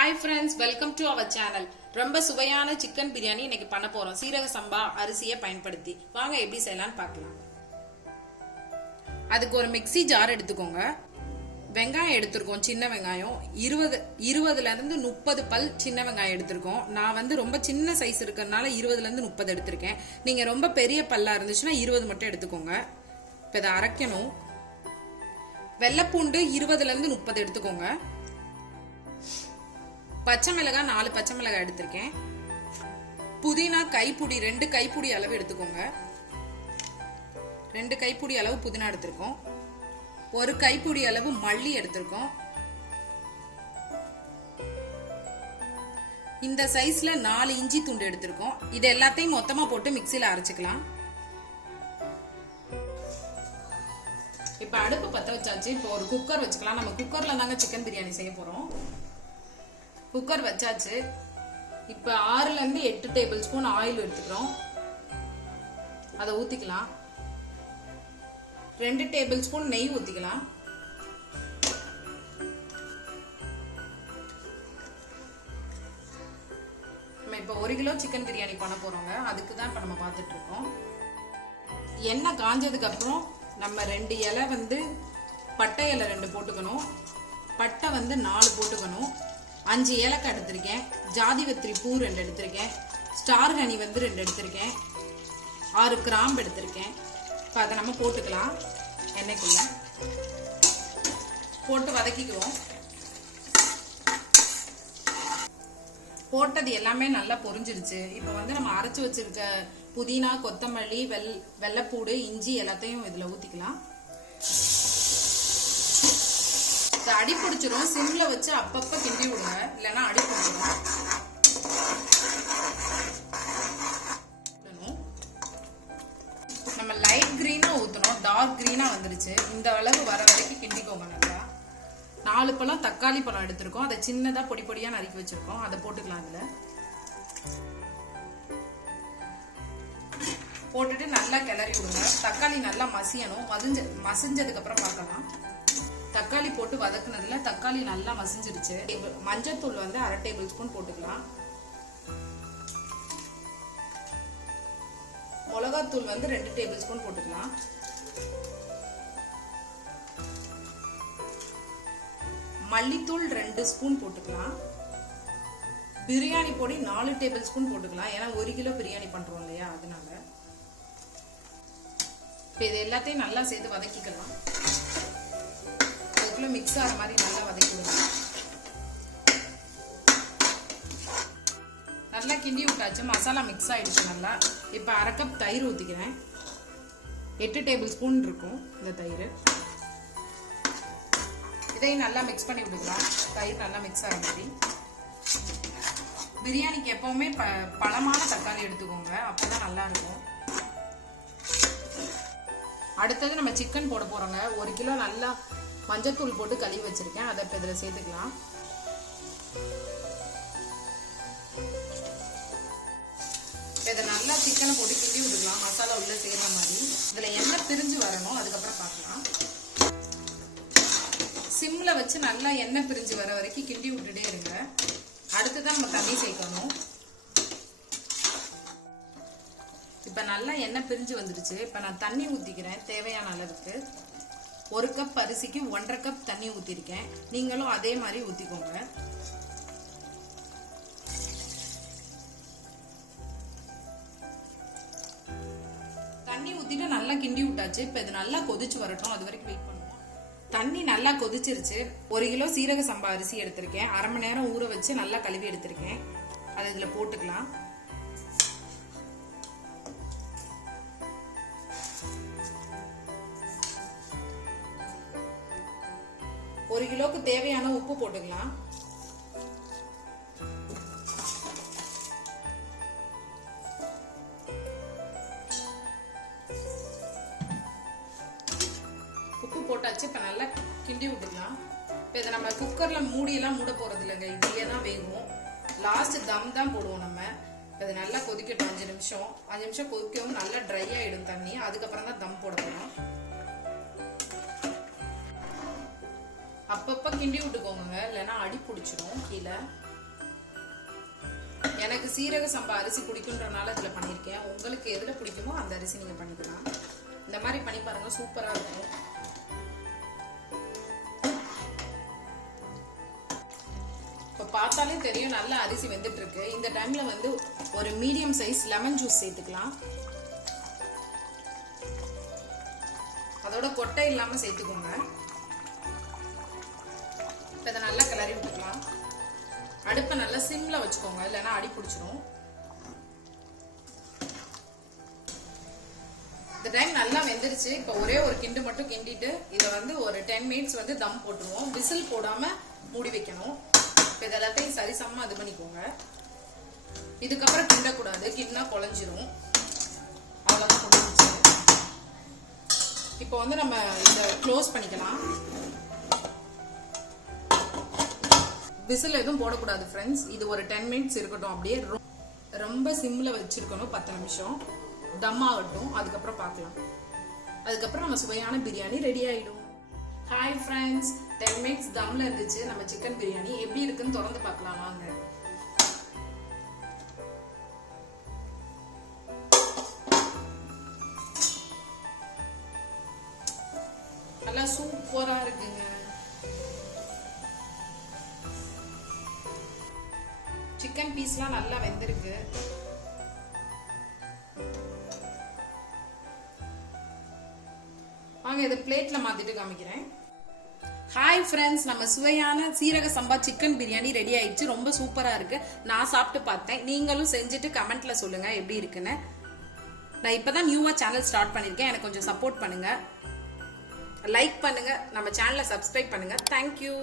Hi friends, welcome to our channel. ரொம்ப சுவையான chicken biryani இன்னைக்கு பண்ண போறோம். சீரக சம்பா அரிசியை பயன்படுத்தி. வாங்க எப்படி செய்யலாம்னு பார்க்கலாம். அதுக்கு ஒரு மிக்ஸி ஜார் எடுத்துக்கோங்க. வெங்காயம் எடுத்துக்கோம், சின்ன வெங்காயம் 20ல இருந்து 30 பல் சின்ன வெங்காயம் எடுத்துக்கோம். நான் வந்து ரொம்ப சின்ன சைஸ் இருக்கறனால 20ல இருந்து 30 எடுத்துர்க்கேன். நீங்க ரொம்ப பெரிய பல்லா இருந்துச்சுனா 20 மட்டும் எடுத்துக்கோங்க. இப்போ இத அரைக்கணும். வெள்ளைப்பூண்டு 20ல இருந்து 30 எடுத்துக்கோங்க. பச்சை மிளகாய் 4 பச்சை மிளகாய் எடுத்திருக்கேன். புதினா கைப்புடி 2 கைப்புடி அளவு எடுத்துக்கோங்க. 2 கைப்புடி அளவு புதினா எடுத்திருக்கோம். 1 கைப்புடி அளவு மல்லி எடுத்திருக்கோம். இந்த சைஸ்ல 4 இஞ்சி துண்டு எடுத்திருக்கோம். இது எல்லாத்தையும் மொத்தமா போட்டு மிக்ஸில அரைச்சுக்கலாம். இப்ப அடுப்பு பத்த வச்சாச்சு. இப்போ ஒரு குக்கர் வச்சுக்கலாம். நம்ம குக்கர்ல தாங்க சிக்கன் பிரியாணி செய்ய போறோம். குக்கர் வச்சாச்சு. இப்ப 6ல இருந்து 8 டேபிள் ஸ்பூன் ஆயில் எடுத்துக்கிறோம். அதை ஊத்திக்கலாம். 2 டேபிள் ஸ்பூன் நெய் ஊத்திக்கலாம். நம்ம இப்ப 1 கிலோ சிக்கன் பிரியாணி பண்ண போறோங்க. அதுக்கு தான் இப்ப நம்ம பார்த்துட்டு இருக்கோம். எண்ணெய் காஞ்சதுக்கு அப்புறம் நம்ம 2 இலை வந்து பட்டை இலை 2 போட்டுக்கணும். பட்டை வந்து 4 போட்டுக்கணும். 5 ஏலக்காய் எடுத்திருக்கேன். ஜாதிபத்திரி பூ 2 எடுத்திருக்கேன். ஸ்டார் ஹனி வந்து 2 எடுத்திருக்கேன். 6 கிராம்பு எடுத்திருக்கேன். இப்போ அதை நம்ம போட்டுக்கலாம். எண்ணெய்க்குள்ள போட்டு வதக்கிக்குவோம். போட்டது எல்லாமே நல்லா பொரிஞ்சிருச்சு. இப்போ வந்து நம்ம அரைச்சு வச்சிருக்க புதினா, கொத்தமல்லி, வெள்ளைப்பூடு, இஞ்சி எல்லாத்தையும் இதுல ஊத்திக்கலாம். அடி பிடிச்சிரும். சிம்ல வச்சு அப்பப்ப கிண்டி விடுங்க, இல்லைன்னா அடி பிடிச்சிரும். நம்ம லைட் கிரீனா ஊத்தணும். டார்க் கிரீனா வந்துருச்சு. இந்த அளவு வர வரைக்கும் கிண்டிக்கோங்க நல்லா. 4 பழம் தக்காளி பழம் எடுத்திருக்கோம். அதை சின்னதா பொடி பொடியா நறுக்கி வச்சிருக்கோம். அதை போட்டுக்கலாம். இதுல போட்டுட்டு நல்லா கிளறி விடுங்க. தக்காளி நல்லா மசியணும். மசிஞ்சதுக்கு அப்புறம் பார்க்கலாம். தக்காளி போட்டு வதக்குனதுல தக்காளி நல்லா மசிஞ்சிருச்சு. மஞ்சத்தூள் வந்து 1/2 டேபிள் ஸ்பூன் போட்டுக்கலாம். மிளகாத்தூள் வந்து 2 டேபிள் ஸ்பூன் போட்டுக்கலாம். மல்லித்தூள் 2 ஸ்பூன் போட்டுக்கலாம். பிரியாணி பொடி 4 டேபிள் ஸ்பூன் போட்டுக்கலாம். ஏன்னா 1 கிலோ பிரியாணி பண்றோம் இல்லையா, அதனால. இப்போ இது எல்லாத்தையும் நல்லா சேர்த்து வதக்கிக்கலாம். மிக்ஸ் ஆகிற மாதிரி நல்லா வதக்கிடுங்க. நல்லா கிண்டி விட்டாச்சு. மசாலா மிக்ஸ் ஆயிடுச்சு நல்லா. இப்போ 1/2 கப் தயிர் ஊத்திக்கிறேன். 8 டேபிள் ஸ்பூன் இருக்கும் இந்த தயிர். இதையும் நல்லா மிக்ஸ் பண்ணி விட்டுக்கலாம். தயிர் நல்லா மிக்ஸ் ஆகிற மாதிரி. பிரியாணிக்கு எப்பவுமே பழமான தக்காளி எடுத்துக்கோங்க, அப்பதான் நல்லா இருக்கும். அடுத்தது நம்ம சிக்கன் போட போறோங்க. 1 கிலோ நல்லா மஞ்சத்தூள் போட்டு கழுவி வச்சிருக்கேன். அதை இப்போ இதில் சேர்த்துக்கலாம். இதை நல்லா சிக்கனை போட்டு கிண்டி விட்டுக்கலாம். மசாலா உள்ள சேர்ற மாதிரி. இதில் எண்ணெய் பிரிஞ்சு வரணும். அதுக்கப்புறம் பார்க்கலாம். சிம்ல வச்சு நல்லா எண்ணெய் பிரிஞ்சு வர வரைக்கும் கிண்டி விட்டுட்டே இருங்க. அடுத்துதான் நம்ம தண்ணி சேர்க்கணும். இப்போ நல்லா எண்ணெய் பிரிஞ்சு வந்துடுச்சு. இப்போ நான் தண்ணி ஊற்றிக்கிறேன் தேவையான அளவுக்கு. 1 கப் அரிசிக்கு 1/2 கப் தண்ணி ஊத்திருக்கேன். நீங்களும் அதே மாதிரி ஊத்திக்கோங்க. தண்ணி ஊத்திட்டு நல்லா கிண்டி விட்டாச்சு. இப்ப இது நல்லா கொதிச்சு வரட்டும். அது வரைக்கும் வெயிட் பண்ணுவோம். தண்ணி நல்லா கொதிச்சிருச்சு. 1 கிலோ சீரக சம்பா அரிசி எடுத்திருக்கேன். 1/2 மணி நேரம் ஊற வச்சு நல்லா கழுவி எடுத்திருக்கேன். அதை இதுல போட்டுக்கலாம். ஒரு கிலோக்கு தேவையான உப்பு போட்டுக்கலாம். உப்பு போட்டாச்சு. இப்ப நல்லா கிண்டி விட்டுக்கலாம். இப்ப இதை நம்ம குக்கர்ல மூடியெல்லாம் மூட போறது இல்லைங்க, இதுலயே தான் வேகும். லாஸ்ட் தம் தான் போடுவோம் நம்ம. இது நல்லா கொதிக்கட்டும். 5 நிமிஷம் கொதிக்கவும் நல்லா ட்ரை ஆயிடும் தண்ணி. அதுக்கப்புறம் தான் தம் போட போறோம். அப்பப்ப கிண்டி விட்டுக்கோங்க, இல்லைன்னா அடி பிடிச்சிடும் கீழே. எனக்கு சீரக சம்பா அரிசி பிடிக்குன்றனால இதில் பண்ணியிருக்கேன். உங்களுக்கு எதில் பிடிக்குமோ அந்த அரிசி நீங்கள் பண்ணிக்கலாம். இந்த மாதிரி பண்ணி பாருங்கள், சூப்பராக இருக்கும். இப்போ பார்த்தாலே தெரியும் நல்லா அரிசி வெந்துட்டு இருக்கு. இந்த டைம்ல வந்து ஒரு மீடியம் சைஸ் லெமன் ஜூஸ் சேர்த்துக்கலாம். அதோட கொட்டை இல்லாம சேர்த்துக்கோங்க. இதை நல்லா கிளறி விட்டுக்கலாம். அடுப்பை நல்லா சிம்ல வச்சுக்கோங்க, இல்லைன்னா அடி பிடிச்சிடும். இந்த டைம் நல்லா வெந்துருச்சு. இப்போ ஒரே ஒரு கிண்டு மட்டும் கிண்டிட்டு இதை வந்து ஒரு 10 மினிட்ஸ் வந்து தம் போட்டுருவோம். விசில் போடாம மூடி வைக்கணும். இப்போ இது எல்லாத்தையும் சரிசமமா இது பண்ணிக்கோங்க. இதுக்கப்புறம் கிண்டக்கூடாது, கிண்டா குழஞ்சிரும். அவ்வளோதான் முடிஞ்சிச்சு. இப்போ வந்து நம்ம இதை க்ளோஸ் பண்ணிக்கலாம். விசில் எதுவும் போடக்கூடாது ஃப்ரெண்ட்ஸ். இது ஒரு 10 மினிட்ஸ் இருக்கட்டும். அப்படியே ரொம்ப சிம்ல வச்சிருக்கணும். 10 நிமிஷம் தம் ஆகட்டும். அதுக்கப்புறம் பார்க்கலாம். அதுக்கப்புறம் நம்ம சுவையான பிரியாணி ரெடி ஆயிடும். ஹாய் ஃப்ரெண்ட்ஸ், 10 மினிட்ஸ் தம்ல இருந்துச்சு நம்ம சிக்கன் பிரியாணி. எப்படி இருக்குன்னு திறந்து பார்க்கலாம் வாங்க. நல்லா சூப்பரா இருக்குங்க. சிக்கன் பீஸ்லாம் நல்லா வெந்திருக்கு. வாங்க இதை பிளேட்ல மாத்திட்டு காமிக்கிறேன். ஹாய் ஃப்ரெண்ட்ஸ், நம்ம சுவையான சீரக சம்பா சிக்கன் பிரியாணி ரெடி ஆயிடுச்சு. ரொம்ப சூப்பரா இருக்கு. நான் சாப்பிட்டு பார்த்தேன். நீங்களும் செஞ்சுட்டு கமெண்ட்ல சொல்லுங்க எப்படி இருக்குன்னு. நான் இப்பதான் நியூவா சேனல் ஸ்டார்ட் பண்ணிருக்கேன். எனக்கு கொஞ்சம் சப்போர்ட் பண்ணுங்க, லைக் பண்ணுங்க, நம்ம சேனலை சப்ஸ்கிரைப் பண்ணுங்க. தேங்க்யூ.